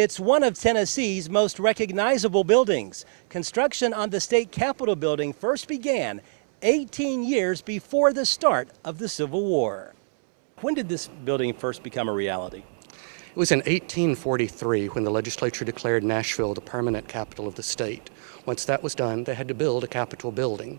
It's one of Tennessee's most recognizable buildings. Construction on the state capitol building first began 18 years before the start of the Civil War. When did this building first become a reality? It was in 1843 when the legislature declared Nashville the permanent capital of the state. Once that was done, they had to build a capitol building.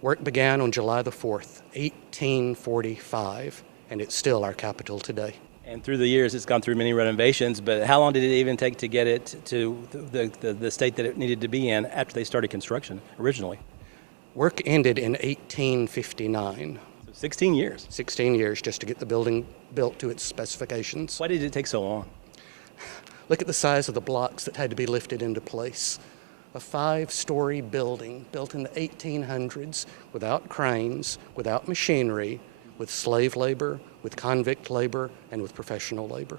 Work began on July the 4th, 1845, and it's still our capital today. And through the years, it's gone through many renovations, but how long did it even take to get it to the state that it needed to be in after they started construction originally? Work ended in 1859. 16 years. 16 years just to get the building built to its specifications. Why did it take so long? Look at the size of the blocks that had to be lifted into place. A 5-story building built in the 1800s without cranes, without machinery, with slave labor, with convict labor, and with professional labor.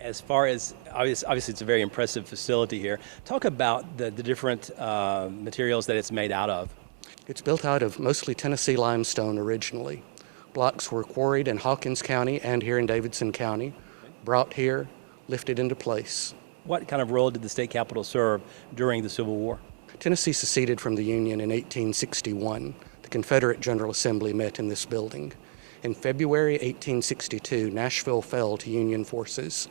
As far as, obviously it's a very impressive facility here. Talk about the different materials that it's made out of. It's built out of mostly Tennessee limestone originally. Blocks were quarried in Hawkins County and here in Davidson County, brought here, lifted into place. What kind of role did the state capitol serve during the Civil War? Tennessee seceded from the Union in 1861. The Confederate General Assembly met in this building. In February 1862, Nashville fell to Union forces.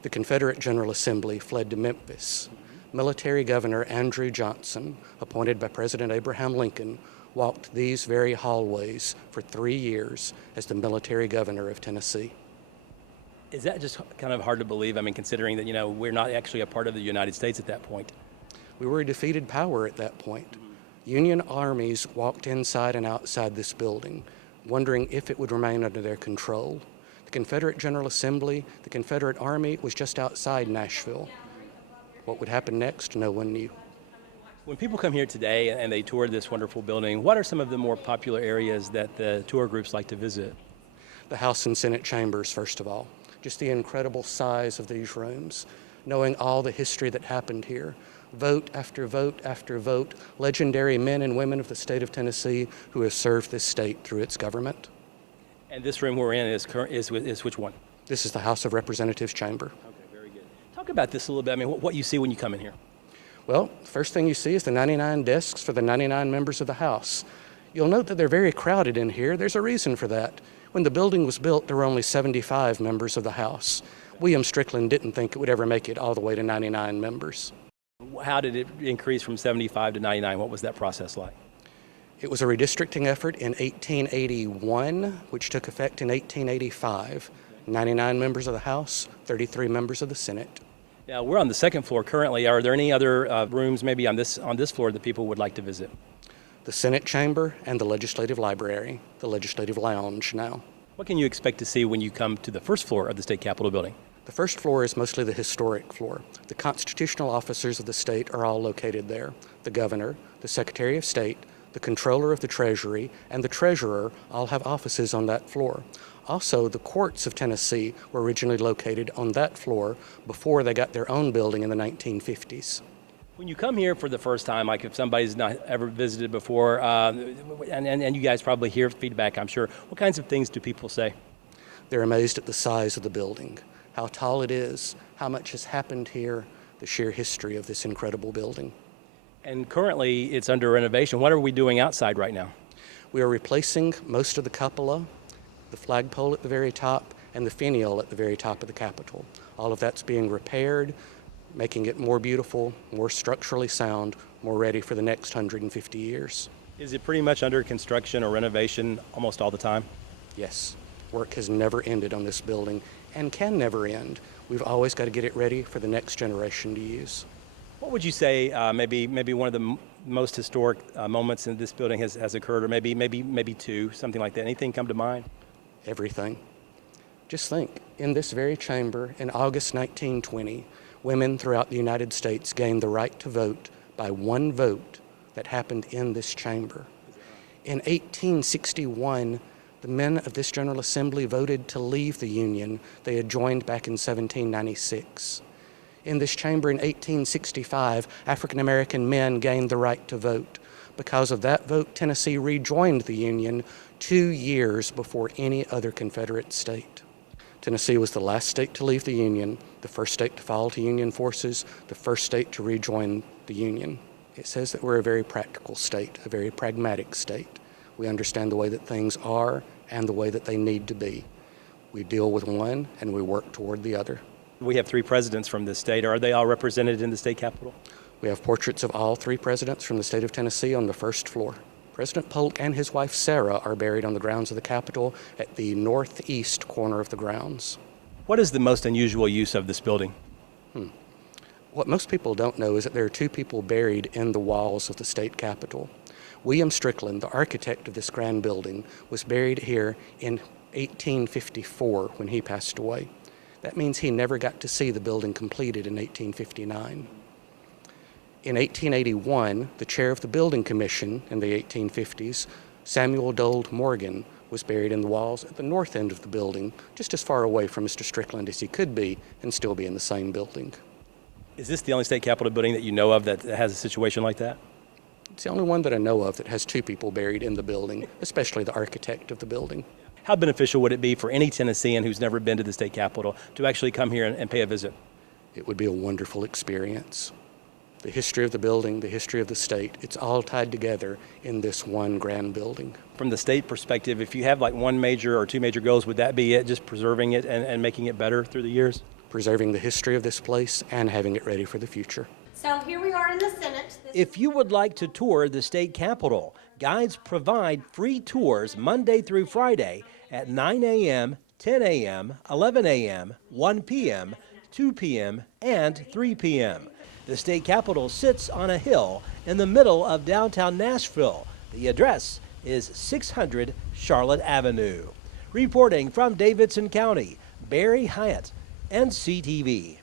The Confederate General Assembly fled to Memphis. Military Governor Andrew Johnson, appointed by President Abraham Lincoln, walked these very hallways for 3 years as the military governor of Tennessee. Is that just kind of hard to believe? I mean, considering that, we're not actually a part of the United States at that point. We were a defeated power at that point. Union armies walked inside and outside this building, wondering if it would remain under their control. The Confederate General Assembly, the Confederate Army was just outside Nashville. What would happen next, no one knew. When people come here today and they tour this wonderful building, what are some of the more popular areas that the tour groups like to visit? The House and Senate chambers, first of all. Just the incredible size of these rooms, knowing all the history that happened here. Vote after vote after vote, legendary men and women of the state of Tennessee who have served this state through its government. And this room we're in is which one? This is the House of Representatives chamber. Okay, very good. Talk about this a little bit. I mean, what you see when you come in here. Well, the first thing you see is the 99 desks for the 99 members of the House. You'll note that they're very crowded in here. There's a reason for that. When the building was built, there were only 75 members of the House. William Strickland didn't think it would ever make it all the way to 99 members. How did it increase from 75 to 99? What was that process like? It was a redistricting effort in 1881, which took effect in 1885. 99 members of the House, 33 members of the Senate. Now, we're on the second floor currently. Are there any other rooms maybe on this floor that people would like to visit? The Senate chamber and the Legislative Library, the Legislative Lounge now. What can you expect to see when you come to the first floor of the state capitol building? The first floor is mostly the historic floor. The constitutional officers of the state are all located there. The governor, the Secretary of State, the Controller of the Treasury, and the Treasurer all have offices on that floor. Also, the courts of Tennessee were originally located on that floor before they got their own building in the 1950s. When you come here for the first time, like if somebody's not ever visited before, and you guys probably hear feedback, I'm sure, what kinds of things do people say? They're amazed at the size of the building, how tall it is, how much has happened here, the sheer history of this incredible building. And currently it's under renovation. What are we doing outside right now? We are replacing most of the cupola, the flagpole at the very top, and the finial at the very top of the Capitol. All of that's being repaired, making it more beautiful, more structurally sound, more ready for the next 150 years. Is it pretty much under construction or renovation almost all the time? Yes. Work has never ended on this building and can never end. We've always got to get it ready for the next generation to use. What would you say maybe one of the most historic moments in this building has occurred, or maybe two, something like that? Anything come to mind? Everything. Just think, in this very chamber in August 1920, women throughout the United States gained the right to vote by one vote that happened in this chamber. In 1861, the men of this General Assembly voted to leave the Union they had joined back in 1796. In this chamber in 1865, African American men gained the right to vote. Because of that vote, Tennessee rejoined the Union 2 years before any other Confederate state. Tennessee was the last state to leave the Union, the first state to fall to Union forces, the first state to rejoin the Union. It says that we're a very practical state, a very pragmatic state. We understand the way that things are and the way that they need to be. We deal with one and we work toward the other. We have 3 presidents from this state. Are they all represented in the state capitol? We have portraits of all 3 presidents from the state of Tennessee on the first floor. President Polk and his wife Sarah are buried on the grounds of the Capitol at the northeast corner of the grounds. What is the most unusual use of this building? What most people don't know is that there are 2 people buried in the walls of the state capitol. William Strickland, the architect of this grand building, was buried here in 1854 when he passed away. That means he never got to see the building completed in 1859. In 1881, the chair of the building commission in the 1850s, Samuel Dold Morgan, was buried in the walls at the north end of the building, just as far away from Mr. Strickland as he could be and still be in the same building. Is this the only state capitol building that you know of that has a situation like that? It's the only one that I know of that has 2 people buried in the building, especially the architect of the building. How beneficial would it be for any Tennessean who's never been to the state capitol to actually come here and pay a visit? It would be a wonderful experience. The history of the building, the history of the state, it's all tied together in this one grand building. From the state perspective, if you have like 1 major or 2 major goals, would that be it, just preserving it and making it better through the years? Preserving the history of this place and having it ready for the future. So here we are in the Senate. If you would like to tour the state capitol, guides provide free tours Monday through Friday at 9 a.m., 10 a.m., 11 a.m., 1 p.m., 2 p.m., and 3 p.m. The state capitol sits on a hill in the middle of downtown Nashville. The address is 600 Charlotte Avenue. Reporting from Davidson County, Barry Hyatt, NCTV.